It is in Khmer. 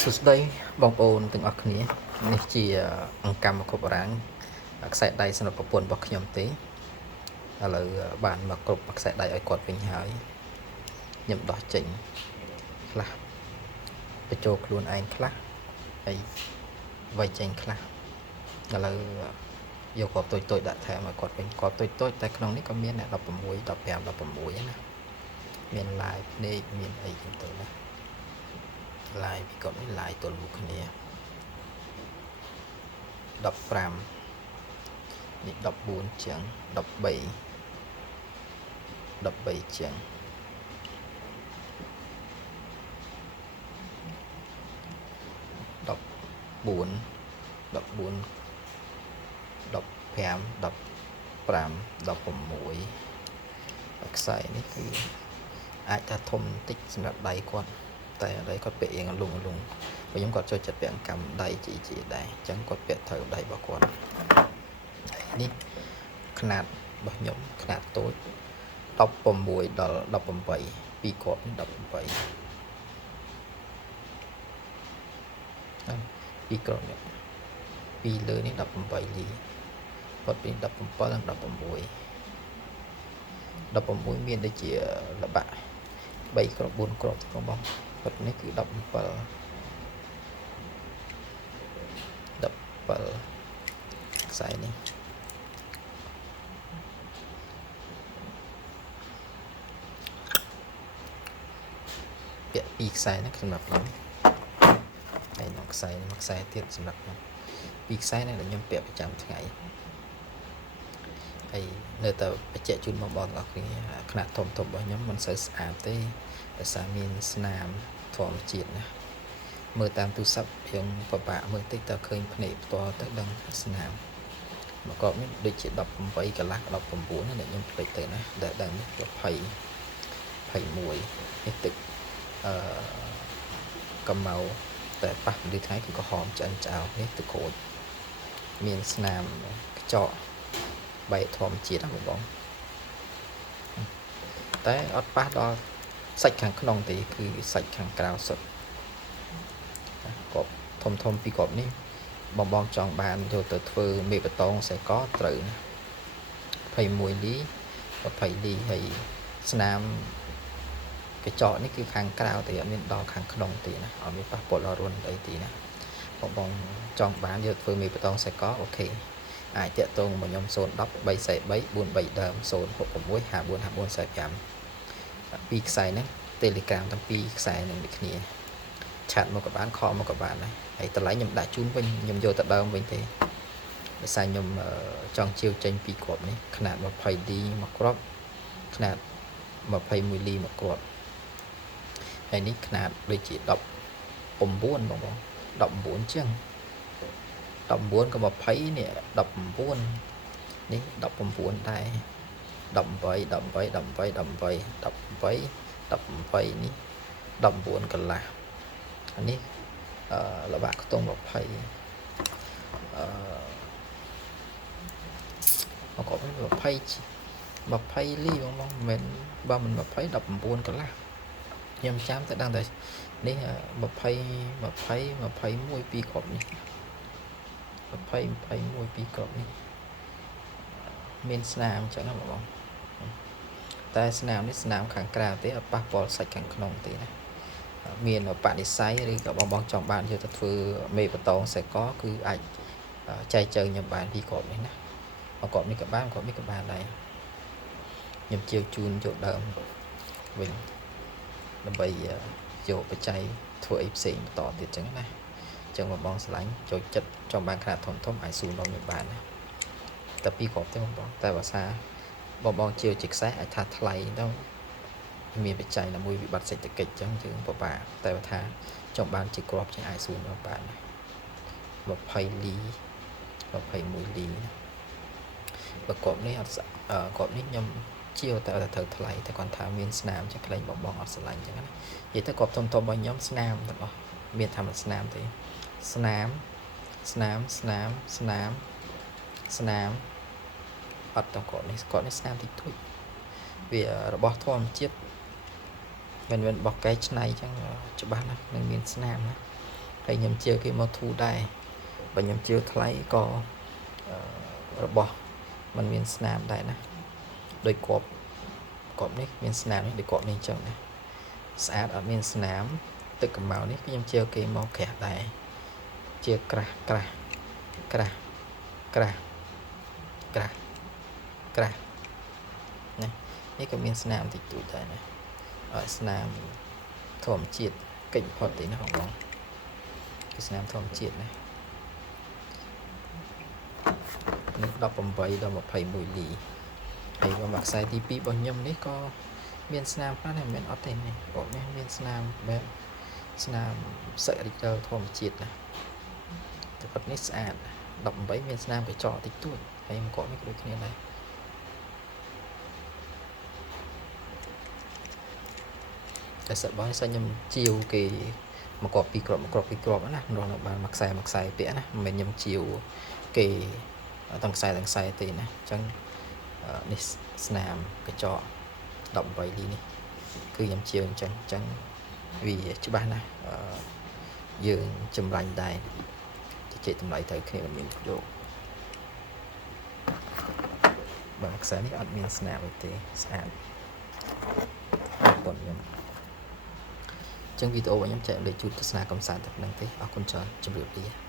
សួស្តីបងប្អូនទាំងអស់គ្នានេះជាអង្កាំមកគ្រប់រាំងខ្សែដៃសម្រាប់ប្រពន្ធរបស់ខ្ញុំទេឥឡូវបានមកគ្រប់ខ្សែដៃឲ្យគាត់វិញហើយខ្ញុំដោះចេញខ្លះបញ្ចូលខ្លួនឯងខ្លះហើយវាយចេញខ្លះឥឡូវយកគាត់តូចៗដាក់ថែមឲ្យគាត់វិញគាត់តូចៗតែក្នុងនេះក៏មាន16 15 16ណាមានឡាយភ្នែកមានអីចឹងទៅណាឡាយពីគាត់នេះឡាយទល់មុខគ្នា15នេះ14ជាង13ជាង14 15 16ខ្សែនេះគឺអាចថាធំបន្តិចសម្រាប់ដៃគាត់តែដៃគាត់ពាក់យ៉ាងលុងព្រោះខ្ញុំគាត់ចូលចិត្តពាក់អង្កាំដៃជាដែរអញ្ចឹងគាត់ពាក់ត្រូវដៃរបស់គាត់នេះຂະຫນាតរបស់ខ្ញុំຂະຫນាតតូច16ដល់18ពីរគ្រាប់18ពីរគ្រាប់នេះពីលើនេះ18លីគាត់ពី17និង16មានដូចជាល្បាក់3គ្រាប់4គ្រាប់បងគាត់នេះគឺ17ខ្សែនេះពាក់2ខ្សែណាសម្រាប់ខ្ញុំហើយមួយខ្សែទៀតសម្រាប់ខ្ញុំ2ខ្សែនេះដែលខ្ញុំពាក់ប្រចាំថ្ងៃហើយនៅតែបញ្ជាក់ជូនបងប្អូនទាំងអស់គ្នាຂະຫນាតធំរបស់ខ្ញុំមិនសូវស្អាតទេដោយសារមានស្នាមធម្មជាតិណាមើលតាមទូរស័ព្ទយើងពិបាកមើលតិចតើឃើញភ្នែកផ្ទាល់ទៅដឹងស្នាមមកកបនេះដូចជា18កន្លះ19ណាខ្ញុំភ្លេចទៅណាដែលដឹងនេះ20 21នេះទឹកកម្ៅតែប៉ះពីថ្ងៃគឺក្រហមឆ្អិនឆ្អៅនេះទឹកក្រូចមានស្នាមខ្ចក់បែកធម្មជាតិណាបងតែអត់ប៉ះដល់សាច់ខាងក្នុងទេគឺសាច់ខាងក្រៅសុទ្ធកបធំពីកបនេះបងចង់បានយកទៅធ្វើមេបតងខ្សែកត្រូវណា21លី20លីហើយស្នាមកញ្ចក់នេះគឺខាងក្រៅទេអត់មានដល់ខាងក្នុងទេណាអត់មានប៉ះពាល់ដល់រុនអីទេណាបងចង់បានយកធ្វើមេបតងខ្សែកអូខេអាចតាក់ទងមកខ្ញុំ010 343 43ដើម066 54 54 45ពីរខ្សែហ្នឹង Telegram ទាំងពីរខ្សែហ្នឹងដូចគ្នាឆាតមកក៏បានខលមកក៏បានដែរហើយតម្លៃខ្ញុំដាក់ជូនវិញខ្ញុំយកទៅដើមវិញទេដោយសារខ្ញុំចង់ជាវចេញពីគ្រាប់នេះຂະຫນាត 20D មួយគ្រាប់ຂະຫນាត 21D មួយគ្រាប់ហើយនេះຂະຫນាតដូចជា19បង19ជាង19ក៏20នេះ19នេះ19ដែរ18នេះ19កន្លះអានេះល្បាក់ខ្ទង់20មកក៏20លីបងមិនបើមិន20 19កន្លះខ្ញុំចាំតែដឹងតែនេះ20 21ពីរគ្រាប់នេះ21ពីរគ្រាប់នេះមានស្នាមអញ្ចឹងណាបងតែស្នាមនេះស្នាមខាងក្រៅទេអត់ប៉ះពាល់សាច់ខាងក្នុងទេណាមានបដិស័យឬក៏បងចង់បានយកទៅធ្វើមេបតងខ្សែកគឺអាចចែកជើងខ្ញុំបានពីគ្រាប់នេះណាគ្រាប់នេះក៏បានគ្រាប់នេះក៏បានដែរខ្ញុំជាវជូនយកដើមវិញដើម្បីយកបច្ច័យធ្វើអីផ្សេងបន្តទៀតអញ្ចឹងណាចឹងបងស្រឡាញ់ចូលចិត្តចង់បានខ្នាតធំអាចស៊ូដល់ខ្ញុំបានណាតែពីរគ្រាប់ទេបងតែភាសាបងជាវជាខ្សែអាចថាថ្លៃទៅមានបច្ច័យមួយវិបត្តិសេដ្ឋកិច្ចអញ្ចឹងយើងពិបាកតែថាចង់បានជាគ្រាប់ជាអាចស៊ូដល់បានណា20លី21លីបើគ្រាប់នេះអត់គ្រាប់នេះខ្ញុំជាវតែត្រូវថ្លៃតែគាត់ថាមានស្នាមចឹងខ្លែងបងអត់ស្រឡាញ់ចឹងណានិយាយទៅគ្រាប់ធំរបស់ខ្ញុំស្នាមទាំងអស់មានថាមិនស្នាមទេស្នាមអត់តគាត់នេះស្នាមតិចតួចវារបស់ធម្មជាតិមិនរបស់កែច្នៃអញ្ចឹងច្បាស់ណាស់នឹងមានស្នាមណា ហើយខ្ញុំជឿគេមកធូរដែរបើខ្ញុំជឿថ្លៃក៏របស់มันមានស្នាមដែរណាដោយគប់នេះមានស្នាមនេះដូចគប់នេះអញ្ចឹងណាស្អាតអត់មានស្នាមទឹកកម្ៅនេះខ្ញុំជឿគេមកក្រាស់ដែរជាក្រាស់ណានេះក៏មានស្នាមតិចតួចដែរណាស្នាមធម្មជាតិកិច្ចផុតទេណាបងគឺស្នាមធម្មជាតិណានេះ18ដល់21លីហើយមកខ្សែទី2របស់ខ្ញុំនេះក៏មានស្នាមខ្លះតែមិនមែនអត់ទេនេះបងនេះមានស្នាមបែបស្នាមសិរិកលធម្មជាតិណាតែប៉ុតនេះស្អាត18មានស្នាមកញ្ចក់តិចតួចហើយមកកនេះក៏ដូចគ្នាដែរតែសិតបងសិនខ្ញុំជាវគេមកកពីគ្រាប់ណារងបានមួយខ្សែពាក់ណាមិនមែនខ្ញុំជាវគេទាំងខ្សែទេណាអញ្ចឹងនេះស្នាមកញ្ចក់18លីនេះគឺខ្ញុំជាវអញ្ចឹងវាច្បាស់ណាស់យើងចម្រាញ់ដែរជិះតម្លៃទៅគ្នាមានយកបើខ្សែនេះអត់មានស្នាមទេស្អាតបងខ្ញុំអញ្ចឹងវីដេអូរបស់ខ្ញុំចែកលេខជូនទស្សនាកំសាន្តតែប៉ុណ្្នឹងទេអរគុណច្រើនជម្រាបលា